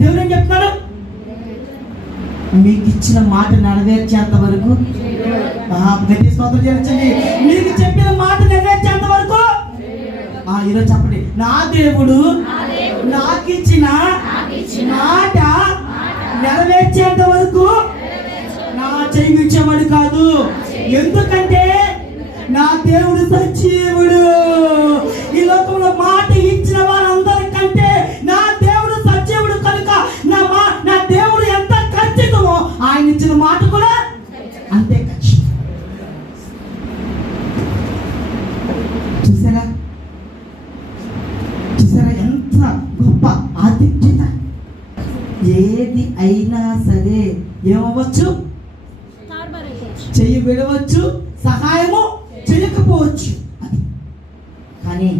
దేవుడు ఏం చెప్తున్నాడు? మీకు ఇచ్చిన మాట నెరవేర్చేంత వరకు, గట్టి స్తోత్రం చేయించండి. మీకు చెప్పిన మాట నెరవేర్చేంత వరకు. ఈరోజు చెప్పండి, నా దేవుడు నాకు ఇచ్చిన మాట నెరవేర్చేంత వరకు నా చెయ్యి విడిచేవాడు కాదు. ఎందుకంటే నా దేవుడు సజీవుడు. ఈ లోకంలో మాట ఇచ్చిన వారందరికంటే నా దేవుడు సజీవుడు కనుక నా దేవుడు ఎంత ఖచ్చితమో ఆయన ఇచ్చిన మాట కూడా అంతే ఖచ్చితం. చూసారా చూసారా ఎంత గొప్ప ఆతిథ్యత. ఏది అయినా సరే ఏమవ్వచ్చు, చెయ్యి విడవచ్చు, సహాయము చేయకపోవచ్చు. అది కానీ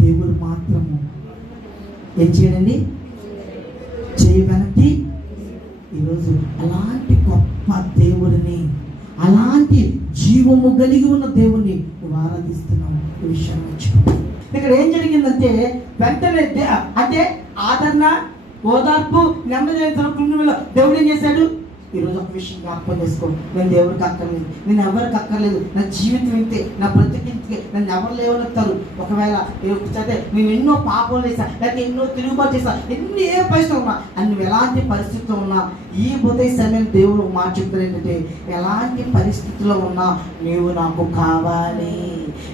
దేవుడు మాత్రము ఏం చేయడండి, చెయ్యి వెనక్కి. ఈరోజు అలాంటి గొప్ప దేవుడిని, అలాంటి జీవము కలిగి ఉన్న దేవుణ్ణి నువ్వు ఆరాధిస్తున్నావు. ఈ విషయాన్ని మర్చిపో. ఇక్కడ ఏం జరిగిందంటే వెంటనే అంటే ఆదరణ, ఓదార్పు, నెమ్మది దేవుడు ఏం చేశాడు? ఈరోజు ఒక విషయం జ్ఞాపకం చేసుకో, నేను దేవుడికి అక్కర్లేదు, నేను ఎవరికి అక్కర్లేదు, నా జీవితం ఇంతే, నా బ్రతికింతే, నన్ను ఎవరు లేవనెత్తారు. ఒకవేళ చదివే నేను ఎన్నో పాపాలు చేశా, లేకపోతే ఎన్నో తిరుగుబాటు చేశా, ఎన్ని ఏ పరిస్థితులు ఉన్నా, అన్ని ఎలాంటి పరిస్థితుల్లో ఉన్నా ఈ ఉదయ సమయం దేవుడు మాట చెప్తారు ఏంటంటే, ఎలాంటి పరిస్థితుల్లో ఉన్నా నీవు నాకు కావాలి.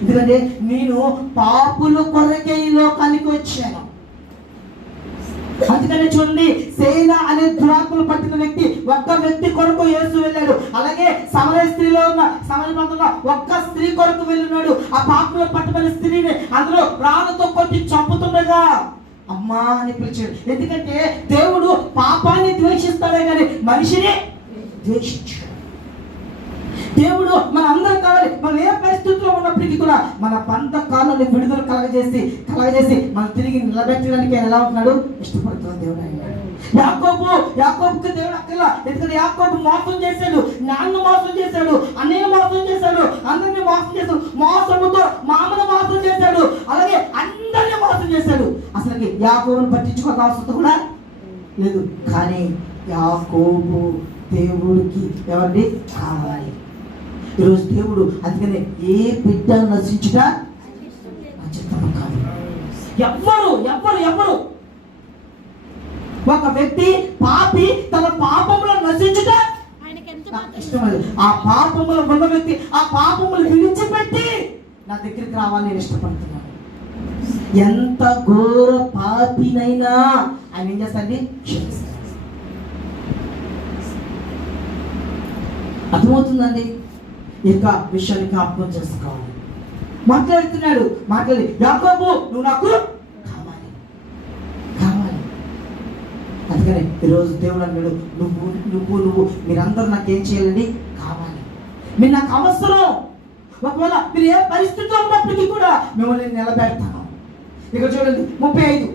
ఎందుకంటే నేను పాపుల కొరకే ఈ లోకానికి వచ్చాను. అందుకనే చూడండి, సేన అనే దురాత్మలు పట్టిన ఒక్క వ్యక్తి కొరకు యేసు వెళ్ళాడు. అలాగే సమరయ స్త్రీలో ఉన్న సమరయ ప్రాంతంలో ఒక్క స్త్రీ కొరకు వెళ్ళినాడు. ఆ పాపంలో పట్టబడిన స్త్రీని అందులో రాళ్ళతో కొట్టి చంపుతుండగా అమ్మా అని పిలిచాడు. ఎందుకంటే దేవుడు పాపాన్ని ద్వేషిస్తాడే కానీ మనిషిని ద్వేషించాడు. దేవుడు మన అందరూ కావాలి. మనం ఏ పరిస్థితుల్లో ఉన్నప్పటికీ కూడా మన బంధకాలను విడుదల కలగజేసి మనం తిరిగి నిలబెట్టడానికి ఎలా ఉంటున్నాడు, ఇష్టపడుతున్న దేవుడు ఆయన. యాకోబుకి దేవుడు అక్కల. ఎందుకంటే యాకోబు మోసం చేశాడు, నాన్న మోసం చేశాడు, అన్నయ్య మోసం చేశాడు, అందరినీ మోసం చేశాడు, మోసముతో మామను మోసం చేశాడు, అలాగే అందరినీ మోసం చేశాడు. అసలు యాకోబుని పట్టించుకోవాల్సిన అవసరం కూడా లేదు. కానీ యాకోబు దేవుడికి ఎవరిని కావాలి. ఈరోజు దేవుడు అందుకనే ఏ బిడ్డ నశించుట చిత్తము కాదు. ఎవ్వరు ఒక వ్యక్తి పాపి తన పాపంలో నశించుట ఇష్టమలేదు. ఆ పాపములో ఉన్న వ్యక్తి ఆ పాపములు విడిచిపెట్టి నా దగ్గరికి రావాలని నేను ఇష్టపడుతున్నాను. ఎంత ఘోర పాపినైనా ఆయన ఏం చేస్తాడండి, క్షమిస్తాడు. అర్థమవుతుందండి? ఇక విషయాన్ని జ్ఞాపకం చేసుకోవాలి. మాట్లాడుతున్నాడు, యాకోబు నువ్వు నాకు కావాలి. అందుకని ఈరోజు దేవుడు అన్నాడు, నువ్వు మీరందరూ నాకేం చేయాలండి, కావాలి. మీరు నాకు అవసరం. ఒకవేళ మీరు ఏ పరిస్థితిలో ఉన్నప్పటికీ కూడా మిమ్మల్ని నిలబెడతాను. ఇక చూడండి 35